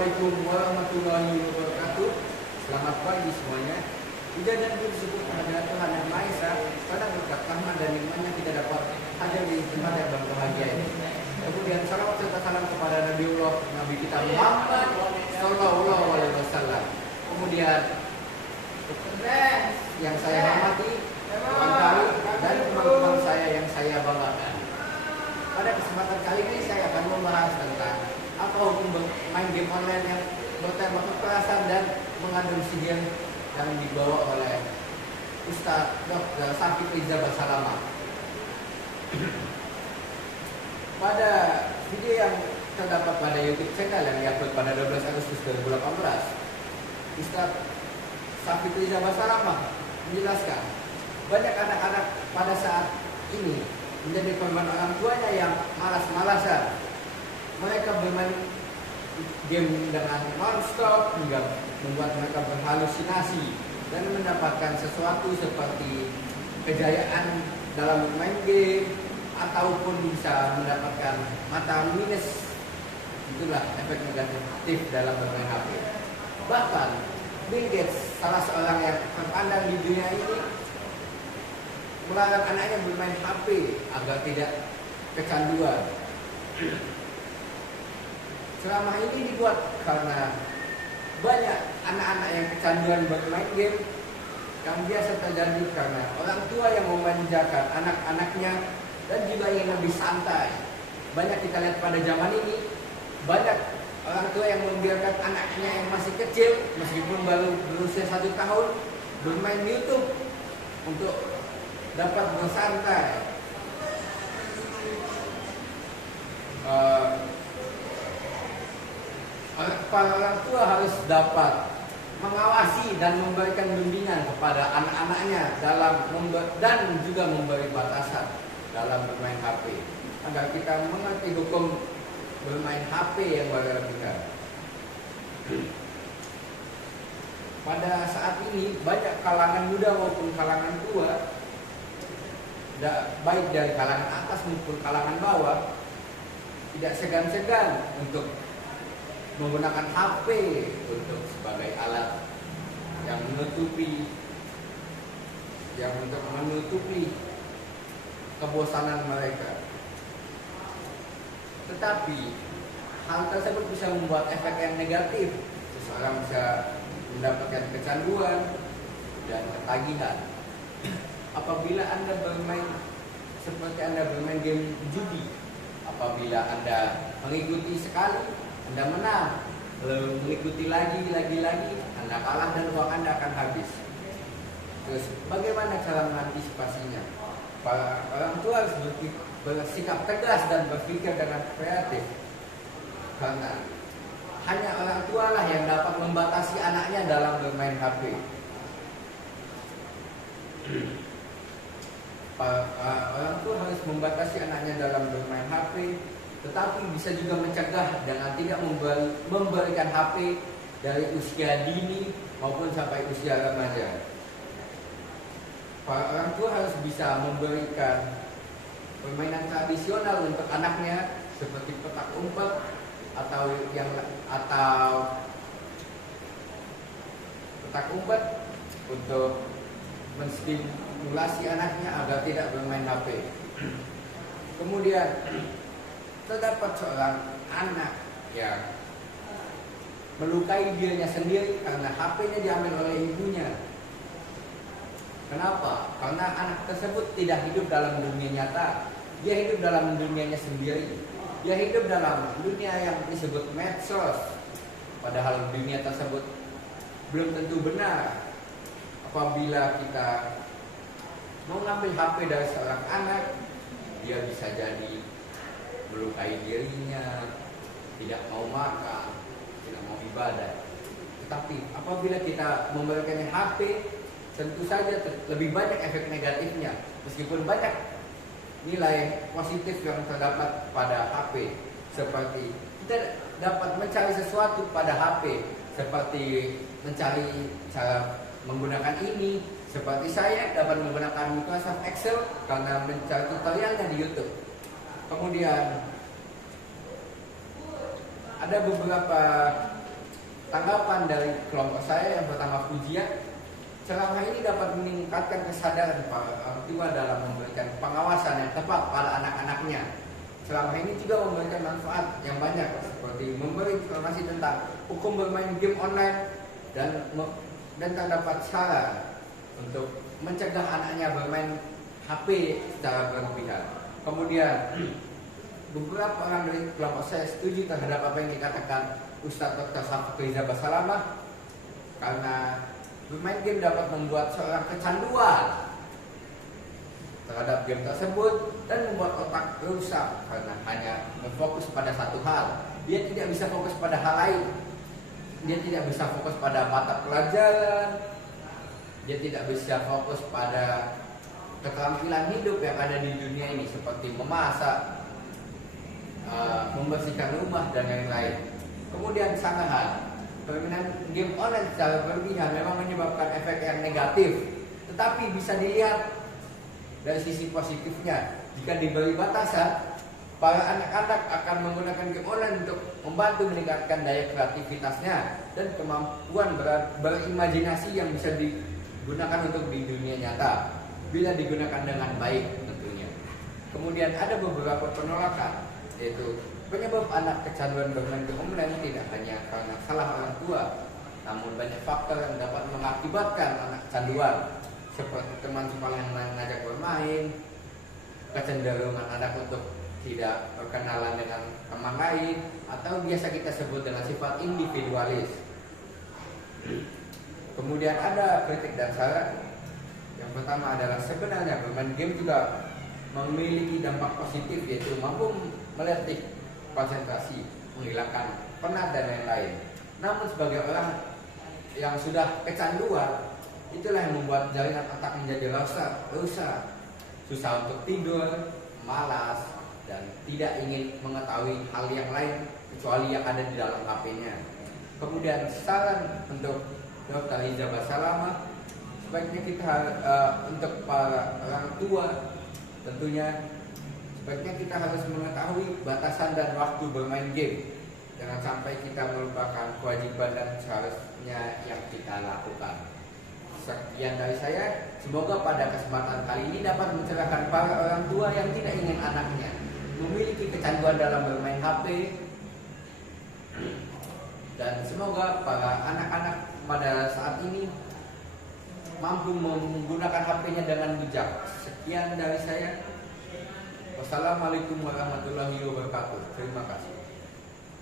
Assalamualaikum warahmatullahi wabarakatuh. Selamat pagi semuanya. Puja dan puji syukur kehadirat Tuhan Yang Maha Esa, karena berkat rahmat dan nikmat-Nya kita dapat hadir di tempat yang berbahagia ini. Kemudian salawat serta salam kepada Nabiullah Nabi kita Muhammad Sallallahu Alaihi Wasallam. Kemudian yang saya hormati, kawan kali dan teman-teman saya yang saya banggakan. Pada kesempatan kali ini saya akan membahas tentang apa hukum main game online yang bertema kekerasan dan mengandung sihir yang dibawa oleh Ustaz Dr. Syafiq Riza Basalamah. Pada video yang terdapat pada YouTube channel yang diupload pada 12 Agustus 2018, Ustaz Syafiq Riza Basalamah menjelaskan banyak anak-anak pada saat ini menjadi korban orang tuanya yang malas-malasan. Mereka bermain game dengan non-stop hingga membuat mereka berhalusinasi dan mendapatkan sesuatu seperti kejayaan dalam bermain game ataupun bisa mendapatkan mata minus. Itulah efek negatif dalam bermain HP. Bahkan Bill Gates, salah seorang yang terpandang di dunia ini, melarang anaknya bermain HP agar tidak kecanduan. Selama ini dibuat karena banyak anak-anak yang kecanduan bermain game yang biasa terjadi karena orang tua yang memanjakan anak-anaknya dan juga ingin lebih santai. Banyak kita lihat pada zaman ini, banyak orang tua yang membiarkan anaknya yang masih kecil meskipun baru berusia 1 tahun bermain YouTube untuk dapat bersantai. Para orang tua harus dapat mengawasi dan memberikan bimbingan kepada anak-anaknya dan juga memberi batasan dalam bermain HP agar kita mengerti hukum bermain HP yang berlebihan. Pada saat ini banyak kalangan muda maupun kalangan tua, baik dari kalangan atas maupun kalangan bawah, tidak segan-segan untuk menggunakan HP untuk sebagai alat yang menutupi kebosanan mereka. Tetapi hal tersebut bisa membuat efek yang negatif. Seseorang bisa mendapatkan kecanduan dan ketagihan. Apabila Anda bermain seperti Anda bermain game judi, apabila Anda mengikuti sekali, Anda menang, lalu mengikuti lagi, Anda kalah dan uang Anda akan habis. Terus bagaimana cara mengantisipasinya? Para orang tua harus bersikap tegas dan berpikir dengan kreatif. Karena hanya orang tua lah yang dapat membatasi anaknya dalam bermain HP. Orang tua harus membatasi anaknya dalam bermain HP, tetapi bisa juga mencegah dengan tidak memberikan HP dari usia dini maupun sampai usia remaja. Para orang tua harus bisa memberikan permainan tradisional untuk anaknya seperti petak umpet atau petak umpet untuk menstimulasi anaknya agar tidak bermain HP. Kemudian terdapat seorang anak yang melukai dirinya sendiri karena HP-nya diambil oleh ibunya. Kenapa? Karena anak tersebut tidak hidup dalam dunia nyata. Dia hidup dalam dunianya sendiri. Dia hidup dalam dunia yang disebut medsos. Padahal dunia tersebut belum tentu benar. Apabila kita mengambil HP dari seorang anak, dia bisa jadi melukai dirinya, tidak mau makan, tidak mau ibadah. Tetapi apabila kita memberikan HP, tentu saja lebih banyak efek negatifnya. Meskipun banyak nilai positif yang terdapat pada HP, seperti kita dapat mencari sesuatu pada HP, seperti mencari cara menggunakan ini. Seperti saya dapat menggunakan Microsoft Excel karena mencari tutorialnya di YouTube. Kemudian ada beberapa tanggapan dari kelompok saya yang pertama pujian, ceramah ini dapat meningkatkan kesadaran para orang tua dalam memberikan pengawasan yang tepat pada anak-anaknya. Ceramah ini juga memberikan manfaat yang banyak seperti memberi informasi tentang hukum bermain game online dan terdapat saran untuk mencegah anaknya bermain HP secara berlebihan. Kemudian beberapa orang dari kelompok saya setuju terhadap apa yang dikatakan Ustadz Dr. Syafiq Riza Basalamah, karena bermain game dapat membuat seorang kecanduan terhadap game tersebut dan membuat otak rusak karena hanya berfokus pada satu hal. Dia tidak bisa fokus pada hal lain. Dia tidak bisa fokus pada mata pelajaran. Dia tidak bisa fokus pada keterampilan hidup yang ada di dunia ini seperti memasak, membersihkan rumah dan lain-lain. Kemudian sanggahan, permainan game online secara berlebihan memang menyebabkan efek yang negatif, tetapi bisa dilihat dari sisi positifnya. Jika diberi batasan, para anak-anak akan menggunakan game online untuk membantu meningkatkan daya kreativitasnya dan kemampuan berimajinasi yang bisa digunakan untuk di dunia nyata bila digunakan dengan baik tentunya. Kemudian ada beberapa penolakan, yaitu penyebab anak kecanduan bermain game online tidak hanya karena salah orang tua, namun banyak faktor yang dapat mengakibatkan anak kecanduan, seperti teman sekolah yang mengajak bermain, kecenderungan anak untuk tidak berkenalan dengan teman lain, atau biasa kita sebut dengan sifat individualis. Kemudian ada kritik dan saran. Yang pertama adalah sebenarnya bermain game juga memiliki dampak positif, yaitu mampu melatih konsentrasi, menghilangkan penat dan lain-lain. Namun sebagai orang yang sudah kecanduan, itulah yang membuat jaringan otak menjadi rusak, susah untuk tidur, malas, dan tidak ingin mengetahui hal yang lain kecuali yang ada di dalam HP-nya. Kemudian saran untuk Dr. Riza Basalamah, sebaiknya kita untuk para orang tua tentunya sebaiknya kita harus mengetahui batasan dan waktu bermain game. Jangan sampai kita melupakan kewajiban dan seharusnya yang kita lakukan. Sekian dari saya, semoga pada kesempatan kali ini dapat mencerahkan para orang tua yang tidak ingin anaknya memiliki kecanduan dalam bermain HP, dan semoga para anak-anak pada saat ini mampu menggunakan HP-nya dengan bijak. Sekian dari saya. Wassalamualaikum warahmatullahi wabarakatuh. Terima kasih.